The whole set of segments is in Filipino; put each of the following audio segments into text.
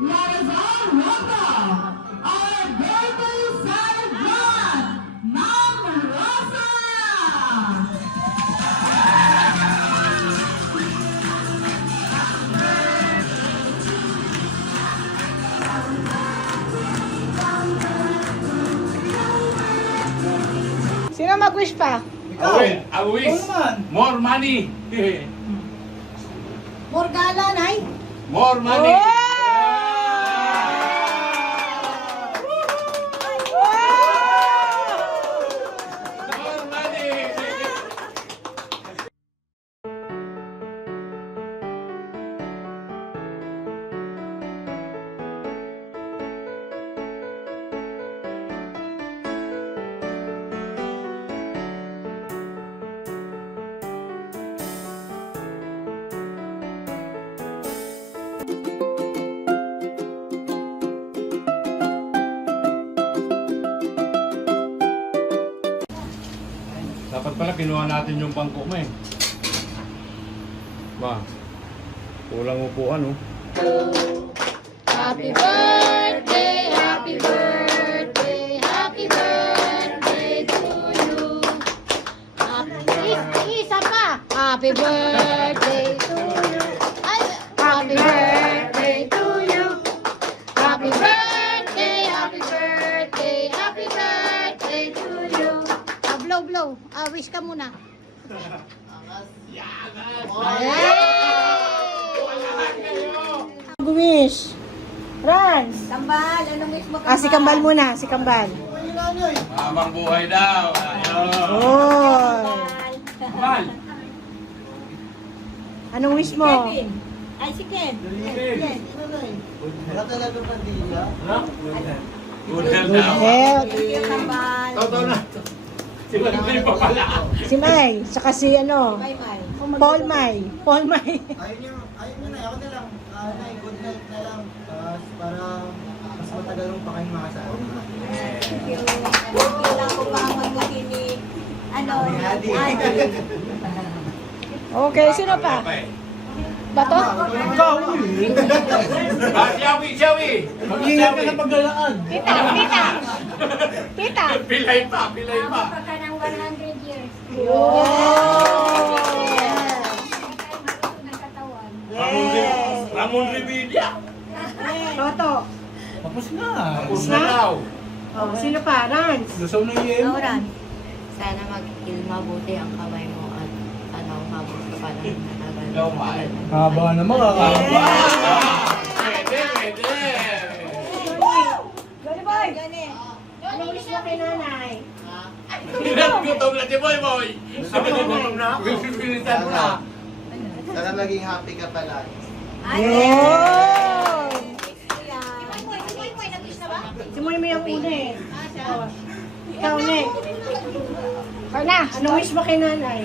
Let us all welcome our birthday celebrant, Ma'am Rosa! Sino mag-wish pa? I wish more money. Morgala, Nay? More money. More money. Dapat pala kinuha natin yung bangko mo eh. Ba, kulang upuan oh. Happy birthday, happy birthday, happy birthday to you. Isa pa. Happy birthday to you. Ay, happy birthday to you. Happy birthday, happy birthday, happy birthday to you. Blow, blow. Wish ka muna. Wish. Rans. Kambal, anong wish mo, Kambal? Si Kambal muna, si Kambal. Habang buhay daw. Oh. Kambal. Anong wish mo? Kevin. Ay, si Ken. Wala talaga pandila. Good health daw. Health. Thank you, Kambal. Totoo na. Sila na pa pala. Si May, saka si ano, Bye-bye. Paul May. Paul May. Ayun na, ako na lang. Nay, good night na lang. Para mas matagal mong pa kayong makasama. Thank you. Nakikita ko pa ang maglaki ni, Adi. Okay, sino pa? Bato? Siyawi. Mag-ingat ka sa paglalaan. Tita, tita. Tita. Pilay pa. Ka ng 100 years. Oh. Yes. Ramon Revilla. Toto. Tapos na. Tapos na daw. Oh, sino pa? Rans. Lusaw na yung Lauran. Sana mabuti ang kamay mo at mabot ka pa ng Ikaw, Mai. Haba naman. Pwede. Gani boy. Gani. Anong wish mo kay nanay? Gutom na si Boy. Gutom na. Pilitan mo na. Sana maging happy ka pala. Yun. Si Si Moy mo yung una eh. Oh. Ikaw na eh. Ikaw na. Anong wish mo kay nanay?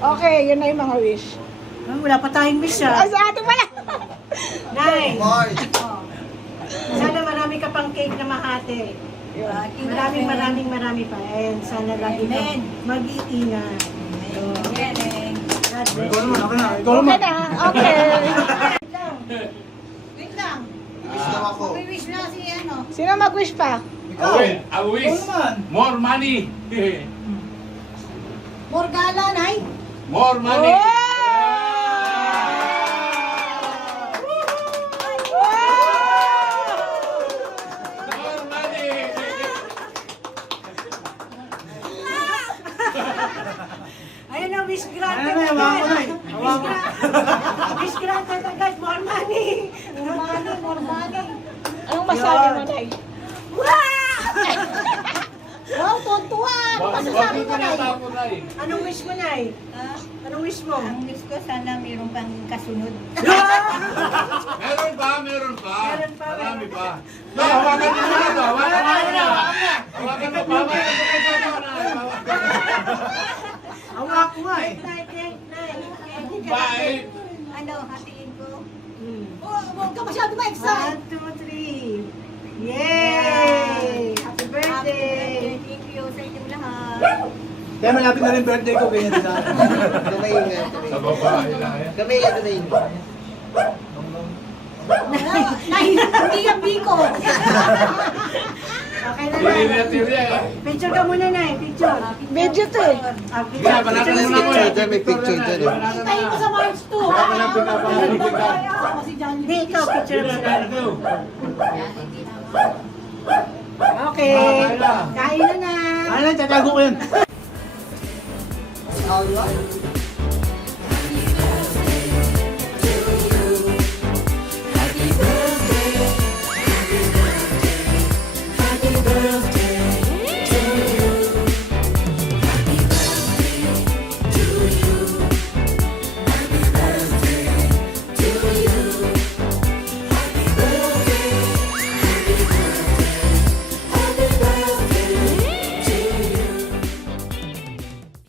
Okay, yun na yung mga wish. Wala pa tayong wish ah. Sa atin pala. Nay. Mars. Sana marami ka pang cake na mahati. Marami pa. And sana lagi ka mag-iingat. God bless you. Ikaw Okay na. Okay. Wait lang. Wish daw ako. May wish na si Sino mag-wish pa? I wish more money. Morgala, Nay. More money. More money. Ayun na, wish granted agad. Wish granted agad. More money. More money. Anong masabi mo, Nay? Wow, tontuwa. Ano masasabi mo, Nay? Anong wish mo, Nay? Anong wish mo? Ang wish ko sana mayroon pang kasunod. Meron pa. Meron pa. Marami pa. Hawakan mo na to. Hawakan mo pa. Hawak ko nga eh. Bye. Hatiin ko. Huwag ka masyado ma-excite. 1, 2, 3. Yay! Happy birthday! Thank you sa inyong lahat. Kaya malapit na rin birthday ko, kaya sa akin. Sa babae lang yan. Kamay nga na yun. Hindi yan biko. Okay na na. Picture ka muna na Picture. Medyo to eh. Kaya, banatan mo na mo. May picture dyan eh. Hintayin ko sa March 2. Hindi, ikaw, picture mo na. Okay. Kain na na. Ano, tatago ko yan.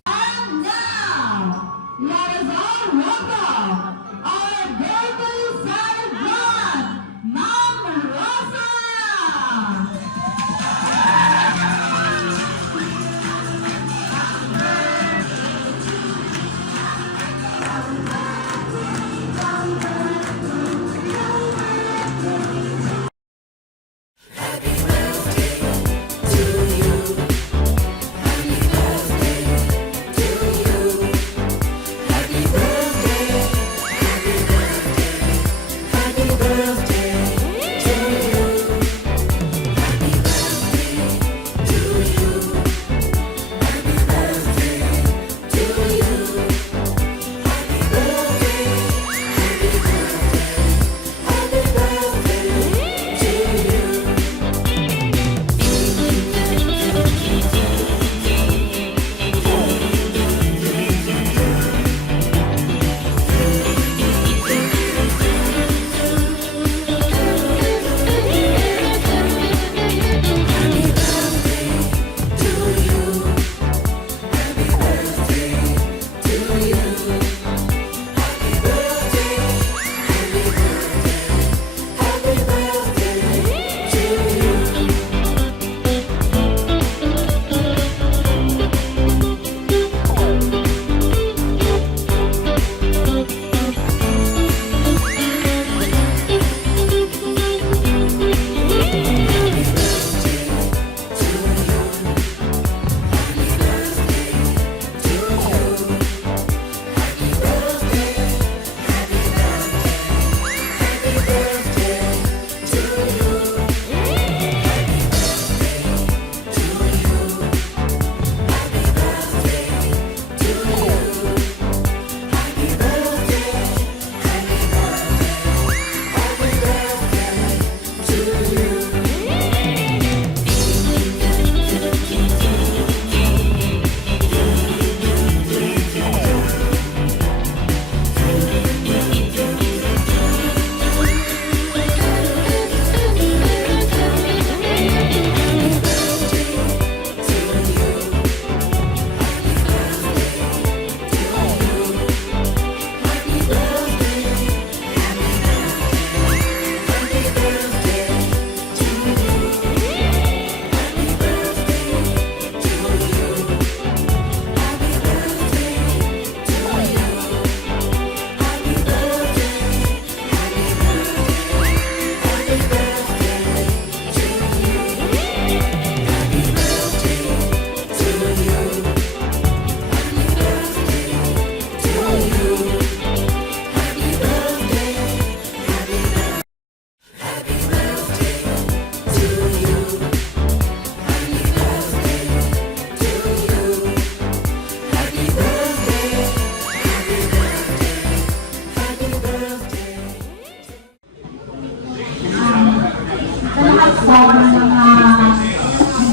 And now, let us all welcome our birthday celebrant, Ma'am Rosa!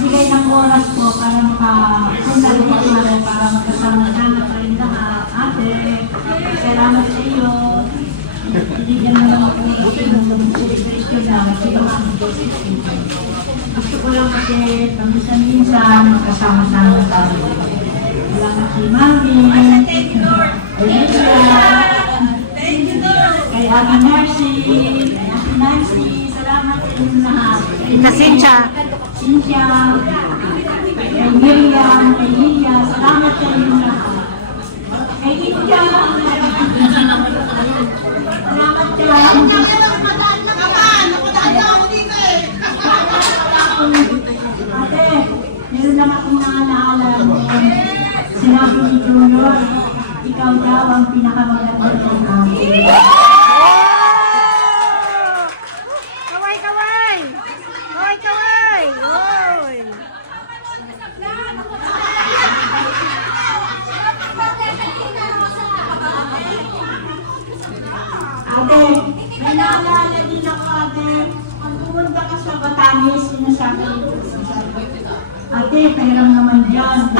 nagbigay ng oras po para makahanda dito para magkasama na tayong lahat. Ate, salamat sa iyo. Binigyan mo naman ako ng celebration na ginawa mo. Gusto ko lang kasi paminsan-minsan magkasama-sama tayo. Salamat si Mami. Kay Ate Mercy. Kay Ate Nancy. Salamat sa inyo lahat. Tita Cynthia. Cynthia, kay Miriam, kay Lilia, salamat sa inyo lahat. Kay India, salamat sa meron lang akong naalaala mo. Sinabi ni Junior, ikaw daw ang pinakamaganda ng amin. Kaway, kaway! Kaway, kaway! Oy! Ate, may naalala din ako, ate. Pag pumunta ka sa Batanes, sinasabi nito. Ate, perang naman dyan.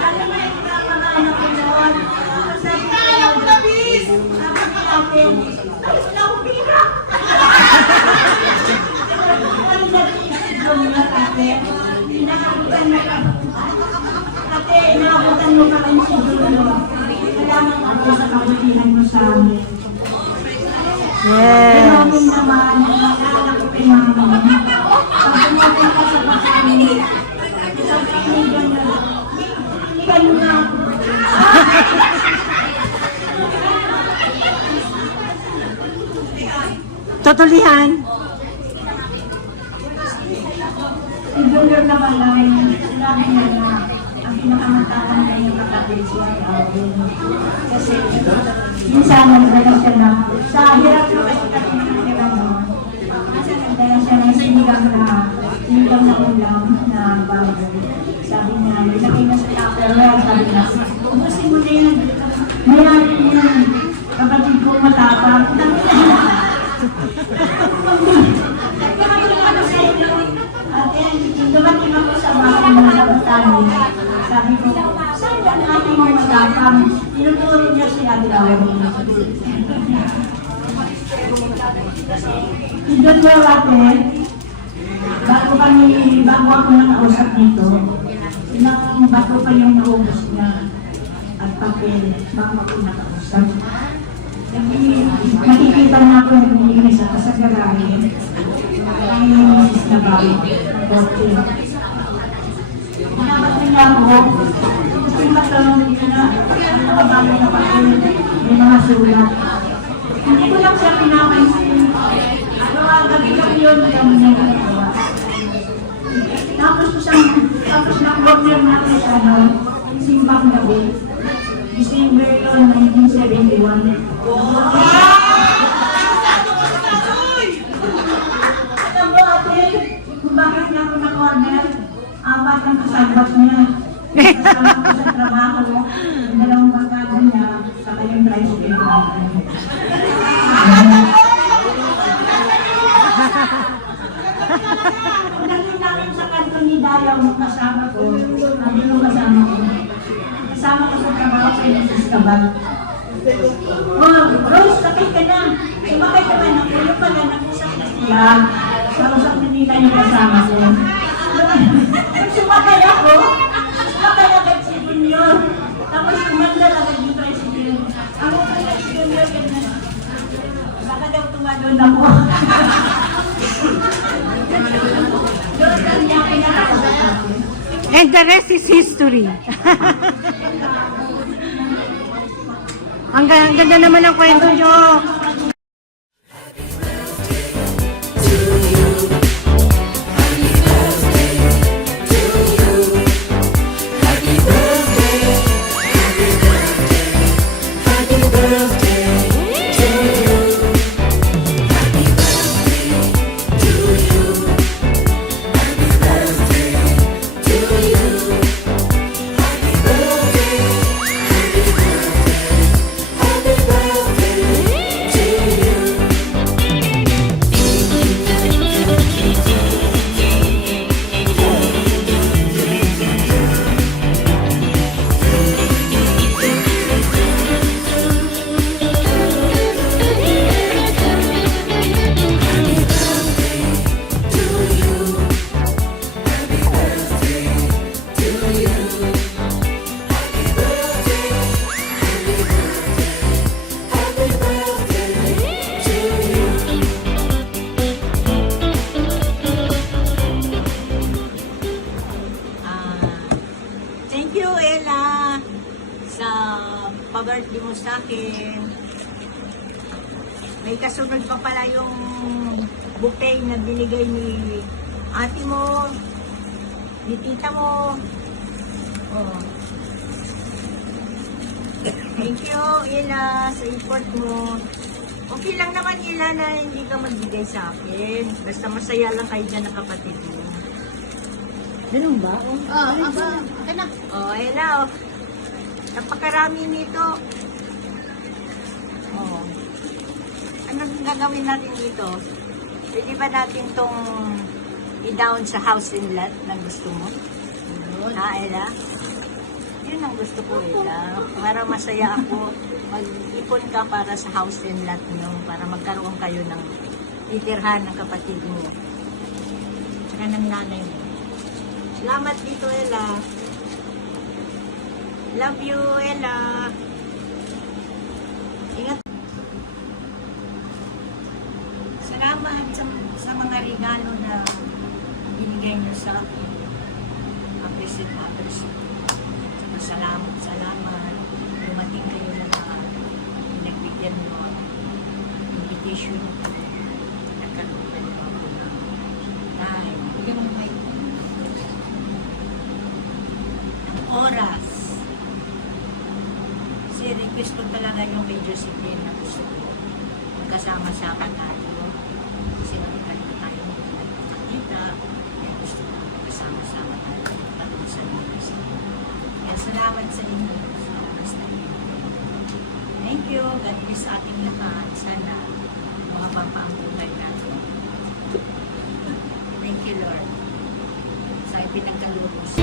Alam mo yung mga anak ko doon. Sabi ko, sabi ko ate, ayos na akong pira. Ano natin ko muna, ate? Pinakabutan mo ka. Ate, inaabutan mo pa rin si Juno. Salamat ako sa kabutihan mo sa amin. Maraming naman, naalala ko kay mama. Pag pumunta ka sa bahay, isang kaibigan na, ikaw na ako. Tutulihan. Si Junior naman lang, sinabi niya na ang pinakamantakan na yung kapatid siya Alvin. Kasi minsan nagdala siya na sa hirap na kasi kami nakatira noon. Kasi nagdala siya ng sinigang na ulam na baboy. Sabi niya, ilagay na sa tupperware. Sabi niya, ubusin mo na yan. Mayarin yan. Kapatid ko matapang. Ate, dumating ako sa bahay ng Labatani. Sabi ko, saan ba natin mo matapang? Tinuturo niya si Adlaw. Si John Mewate, bago ako nakausap dito, ilang bago pa yung naubos na at papel, bago ako nakausap. Nakikita na ako nagbibigay sa kasagarahin. Ang misis na bago, ang bote. Pinabat niya ako, gusto yung matanong nila na ang mga bago na papel, may mga sulat. Hindi ko lang siya pinapansin. Gabi-gabi yun, yung nagagawa. Tapos na-corner natin sa simbang gabi. December yun, 1971. Alam mo ate, kung bakit niya ako na-corner, apat ang kasabot niya. Kasama ko sa trabaho, yung dalawang barkada niya, sa kanyang tricycle driver. Pagdating namin sa kanto ni Dayaw, kasama ko, sabi nung kasama ko, kasama ko sa trabaho sa Isis Kabal. Oh, Rose, sakay ka na. Sumakay ka ba ng ulo pala, nag-usap na sila. Kausap na nila yung kasama ko. Sumakay ako, sumakay agad si Junior. Tapos kumandal agad yung tricycle. Ako pala si Junior, baka daw tumadon ako. And the rest is history. Ang ganda naman ng kwento nyo. Thank you, Ella, sa pag-birthday mo sa akin. May kasunod pa pala yung bouquet na binigay ni ate mo, ni tita mo. Oh. Thank you, Ella, sa effort mo. Okay lang naman, Ella, na hindi ka magbigay sa akin. Basta masaya lang kayo dyan ng kapatid mo. Ganun ba? Okay na. Oh, Ella, oh. Napakarami nito. Oh. Anong gagawin natin dito? Pwede ba natin tong i-down sa house and lot na gusto mo? Ha, Ella? Yun ang gusto ko, Ella. Para masaya ako. Mag-ipon ka para sa house and lot nyo. Para magkaroon kayo ng titirhan ng kapatid mo. Tsaka ng nanay mo. Salamat dito, Ella. Love you, Ella. Ingat. Salamat sa mga regalo na binigay niyo sa akin. Appreciate. Salamat. Dumating kayo na pinagbigyan mo ang invitation ko. Nagkaroon na niyo ako ng time. Ng oras. Kasi request ko talaga yung may Josephine na gusto ko. Magkasama-sama tayo. Kasi matagal na tayo nagpapakita. Kaya gusto ko magkasama-sama tayo. Pagod sa mga. Kaya salamat sa inyo sa oras na inyo. Thank you. God bless sa ating lahat. Sana mga pampaambuhay natin. Thank you, Lord. Sa ipinagkaloob mo sa